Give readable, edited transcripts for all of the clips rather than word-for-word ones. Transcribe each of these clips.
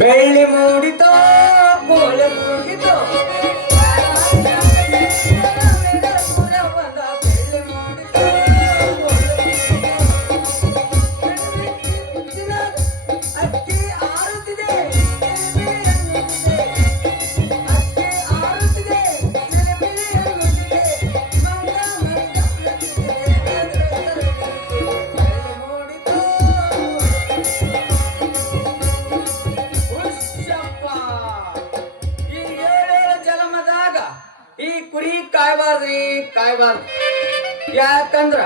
ಬೆಳ್ಳಿ ಮೂಡಿತೋ ಕೋಲೆ ಮೂಡಿತೋ ಕಾಯ್ಬಾರ್ದು. ಯಾಕಂದ್ರ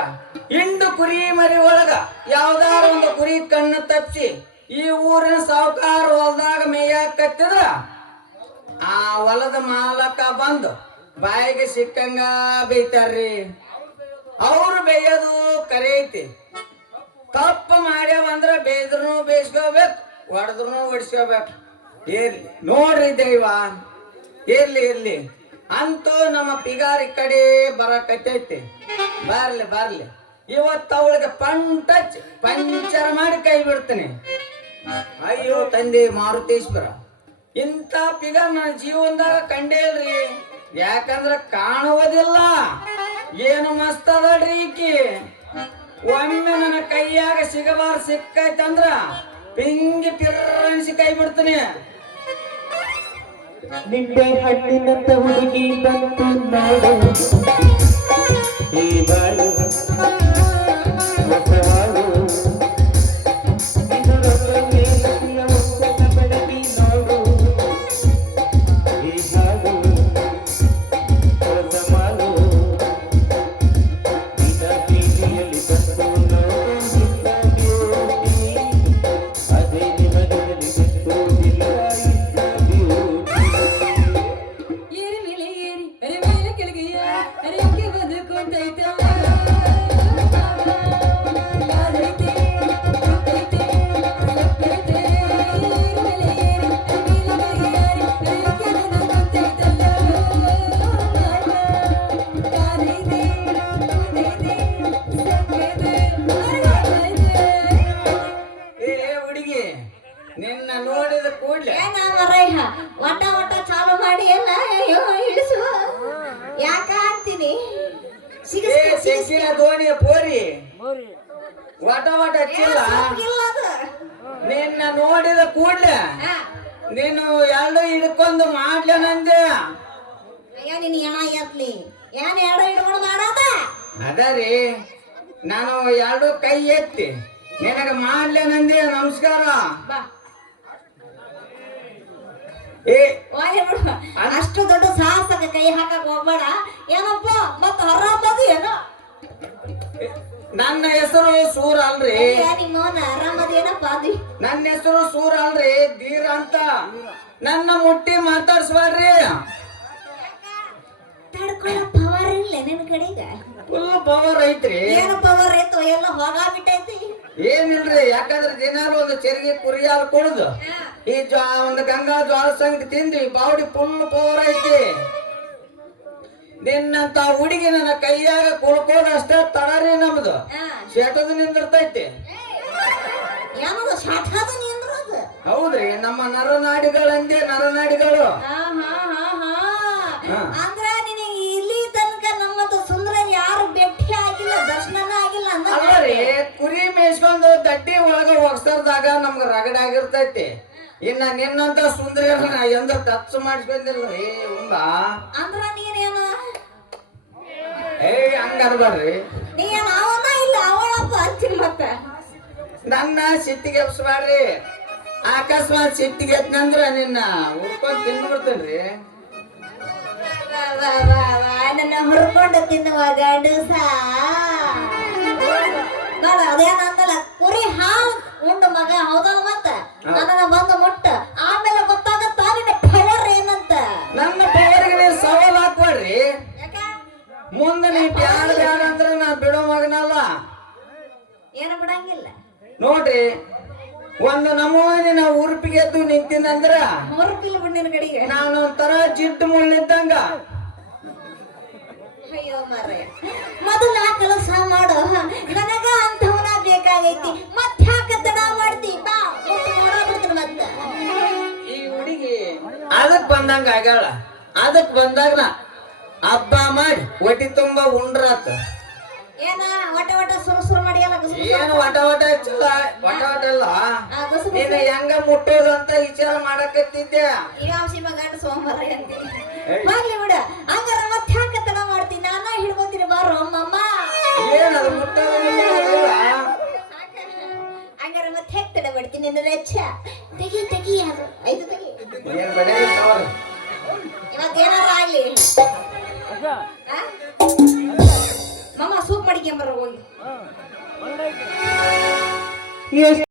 ಹಿಂಡು ಕುರಿ ಮರಿ ಒಳಗ ಯಾವ್ದಾರ ಒಂದು ಕುರಿ ಕಣ್ಣು ತಪ್ಪಿಸಿ ಈ ಊರಿನ ಸಾವುಕಾರ ಹೊಲದಾಗ ಮೇಯಕತ್ತಿದ್ರ ಆ ಹೊಲದ ಮಾಲಕ ಬಂದು ಬಾಯಿಗೆ ಸಿಕ್ಕಂಗ ಬೇಯ್ತಾರ್ರಿ. ಅವ್ರು ಬೇಯೋದು ಕರೆ ಐತಿ. ತಪ್ಪು ಮಾಡ್ಯಾವಂದ್ರ ಬೇಯ್ದ್ರು ಬೇಯಿಸ್ಕೋಬೇಕು, ಹೊಡೆದ್ರು ಹೊಡಿಸ್ಕೋಬೇಕು. ಇರ್ಲಿ ನೋಡ್ರಿ ದೈವ, ಇರ್ಲಿ ಅಂತೂ ನಮ್ಮ ಪಿಗಾರಿ ಕಡೆ ಬರಕತ್ತೈತಿ. ಬರ್ಲಿ ಇವತ್ತು ಅವಳಿಗೆ ಪಂಚರ್ ಮಾಡಿ ಕೈ ಬಿಡ್ತೀನಿ. ಅಯ್ಯೋ ತಂದೆ ಮಾರುತೇಶ್ವರ, ಇಂಥ ಪಿಗಾರ್ ನನ್ನ ಜೀವನದಾಗ ಕಂಡೇ ಇಲ್ರಿ. ಯಾಕಂದ್ರ ಕಾಣುವುದಿಲ್ಲ. ಏನು ಮಸ್ತ್ ಅದಳ್ರಿ ಈಕಿ. ಒಮ್ಮೆ ನನ್ನ ಕೈಯಾಗ ಸಿಕ್ಕೈತಂದ್ರ ಪಿಂಗಿ ಪಿರ್ರಣಿಸಿ ಕೈ ಬಿಡ್ತೀನಿ. ನಿಂಬೆ ಹಣ್ಣಿನಂತ ಹುಡುಗಿ ಬಂತು ನಾಡು ಈ ಬಾಳು ಹೊಸ ಹಾಳು ಇದರೊಬ್ಬ ಮೇಲತಿಯ ಒಕ್ಕನ ಬೆಳಗಿ ನೋಡು ಈ ಹಾಡು ಹೊಸ ಮಾಡು ನಿನ್ನ ಬೀದಿಯಲ್ಲಿ ಬಂತು ನೋಡಿದ ಬ್ಯೂಟಿ ಅದೇ ನಿಮಗದಲ್ಲಿ ಸಿಕ್ಕುವುದಿಲ್ಲ. ನಿನ್ನ ನೋಡಿದ ಕೂಡ್ಲೆ ಒಟ್ಟ ಚಾಲು ಮಾಡಿ ಎಲ್ಲ ಇಳಿಸು ಯಾಕ ಅಂತೀನಿ. ಧೋನಿ ಪೋರಿ ವಟ ಹಚ್ಚಿಲ್ಲ. ನಿನ್ನ ನೋಡಿದ ಕೂಡ್ಲೆ ನೀನು ಎರಡು ಹಿಡ್ಕೊಂಡು ಮಾಡ್ಲೇನಂದೆ. ನೀನ್ ಏನಾಗತ್ಲಿ ಏನ್ ಎರಡು ಹಿಡ್ಕೊಂಡು ಮಾಡೋದ ಅದರಿ. ನಾನು ಎರಡು ಕೈ ಎತ್ತಿ ನಿನಗ ಮಾಡ್ಲೇನಂದೆ. ನಮಸ್ಕಾರ. ಅಷ್ಟು ದೊಡ್ಡ ಸಾಹಸಕ್ಕೆ ಕೈ ಹಾಕಕ್ ಹೋಗ್ಬೇಡ. ಏನಪ್ಪ ಮತ್ತ ಆರಾಮದು ಏನೋ. ನನ್ನ ಹೆಸರು ಸೂರ ಅಲ್ರಿ. ಆರಾಮದ ಏನಪ್ಪ ನನ್ನ ಹೆಸರು ಸೂರ ಅಲ್ರಿ, ಧೀರ ಅಂತ. ನನ್ನ ಮುಟ್ಟಿ ಮಾತಾಡ್ಸ್ಬೇಡ್ರಿ. ತಡ್ಕೊಳ್ಳೋ ಪವರ್ ಇಲ್ಲ ನಿನ್ ಕಡೆಗ. ಫುಲ್ ಪವರ್ ಐತ್ರಿ. ಏನು ಪವರ್ ಐತೋ ಎಲ್ಲ ಹೋಗಾಬಿಟ್ಟೈತಿ. ಏನಿಲ್ರಿ, ಯಾಕಂದ್ರೆ ದಿನಾಲು ಒಂದು ಚೆರಿಗೆ ಕುರಿ ಹಾಲು ಕುಡಿದು ಈ ಒಂದು ಗಂಗಾ ಜ್ವಾಳ ಸಂಗತಿ ತಿಂದು ಬಾಡಿ ಫುಲ್ ಪವರ್ ಐತಿ. ನಿನ್ನಂತ ಹುಡುಗಿ ನನ್ನ ಕೈಯಾಗ ಕುಳ್ಕೋದ ಅಷ್ಟೇ ತಡರಿ. ನಮ್ದು ಶೇಟದ ನಿಂದಿರ್ತೈತಿ. ಹೌದ್ರಿ, ನಮ್ಮ ನರನಾಡಿಗಳಂದೆ ನರನಾಡಿಗಳು. ಅಂದ್ರ ನಿನಗೆ ಇಲ್ಲಿ ತನಕ ನಮ್ಮದು ಸುಂದರ ಯಾರು ಭೇಟಿ ಆಗಿಲ್ಲ, ದರ್ಶನ ಆಗಿಲ್ಲ. ಅಲ್ರಿ, ಕುರಿ ಮೇಯ್ಸ್ಕೊಂಡು ದಡ್ಡಿ ಒಳಗ ಹೋಗ್ಸರ್ದಾಗ ನಮ್ಗ ರಗಡ ಆಗಿರ್ತೈತಿ. ಇನ್ನ ನಿನ್ನಂತ ಸುಂದರಿ ಎಂದ್ರ ಟಚ್ ಮಾಡಿಸ್ಕೊಂಡಿಲ್ರಿ. ಅಂದ್ರ ನೀನೇನು ಹಂಗ ಅನ್ಬೇಡ್ರಿ. ನೀನ್ ಅವನ ಇಲ್ಲ ಅವಳಪ್ಪ ಅಂತೀನಿ. ಮತ್ತ ನನ್ನ ಸಿಟ್ಟಿಗೆ ಎಬ್ಸ್ಬೇಡ್ರಿ. ಅಕಸ್ಮಾತ್ ಸಿಟ್ಟಿಗೆ ಎತ್ನಂದ್ರ ನಿನ್ನ ಹುಡ್ಕೊಂಡ್ ತಿಂದ್ಬಿಡ್ತೇನ್ರಿ. ನನ್ನ ಹುರ್ಕೊಂಡು ತಿನ್ನುವ ಗಂಡುಸ ನೋಡ ಅದೇನಂದಲ್ಲ, ಕುರಿ ಹಾಲು ಉಂಡು ಮಗ ಹೌದಲ್ಲ. ಮತ್ತ ನನ್ನ ಬಂದು ಮುಟ್ಟ ಆಮೇಲೆ ಗೊತ್ತಾಗತ್ತ ನಿನ್ನ ಪವರ್ ಏನಂತ. ನನ್ನ ಪವರ್ಗೆ ನೀವು ಸವಾಲ್ ಹಾಕ್ಬೇಡ್ರಿ. ಮುಂದೆ ನೀ ಬ್ಯಾಡ ಅಂದ್ರ ನಾ ಬಿಡೋ ಮಗನಲ್ಲ. ಏನು ಬಿಡಂಗಿಲ್ಲ ನೋಡ್ರಿ, ಒಂದು ನಮೂನಿನ ಉರುಪಿಗೆ ಎದ್ದು ನಿಂತಿನಂದ್ರ ಹೊರಪಿಲ್ಲ ಬಿಡ್ನಿನ ಕಡೆಗೆ ನಾನು ಒಂಥರ ಜಿಡ್ಡು ಮುಳ್ಳಿದ್ದಂಗ. ಅಯ್ಯೋ ಮಾರಯ್ಯ, ಮೊದಲ ಕೆಲಸ ಮಾಡೋ ನನಗ ಅಂತವನ ಬೇಕಾಗೈತಿ. ಮತ್ತೆ ಯಾಕೆ ತಡ ಮಾಡ್ತಿ? ಬಾ ನೋಡ್ಬಿಡ್ತೀನಿ ಮತ್ತೆ. ಬಂದಂಗ ಆಗ್ಯಾಳ ಅದಕ್ ಬಂದಾಗ ಹಬ್ಬ ಮಾಡಿ ಹೊಟ್ಟಿ ತುಂಬಾ ಉಂಡ್ರಾತ ಏನ ಒಟ ಸುರು ಮಾಡಿಯಲ್ಲ ಏನು ವಟ ವಟ ಹಚ್ಚಲ್ಲ ವಟ ವಟ ಅಲ್ಲ ನೀನು ಹೆಂಗ ಮುಟ್ಟೋದು ಅಂತ ವಿಚಾರ ಮಾಡಕತ್ತಿದ್ದೆ ಯಾವ ಸಿಮ ಗಂಡ ಸೋಮವಾರ ಅಂತೀನಿ ಹೋಗ್ಲಿ ಬಿಡ ಹಂಗಾರ ಮತ್ತೆ ಹ್ಯಾಂಗ ತಡ ಮಾಡ್ತೀನಿ ನಾನ ಹಿಡ್ಕೊತೀನಿ ಬಾರೋ ಅಮ್ಮಮ್ಮ ಏನದು ಮುಟ್ಟೋದು ಹಂಗಾರ ಮತ್ತೆ ಹೇಗ್ ತಡ ಮಾಡ್ತೀನಿ ನಿನ್ನ ರೆಚ್ಚ ತೆಗಿ ಯಾರು ಐದು ತೆಗಿ ಏನ್ ಬಡೇ ನೋಡು ಇವತ್ತೇನಾರ ಆಗ್ಲಿ ಮಮ್ಮ ಸೂಪ್ ಮಾಡಿಕೊಂಬರ ಹೋಗಿ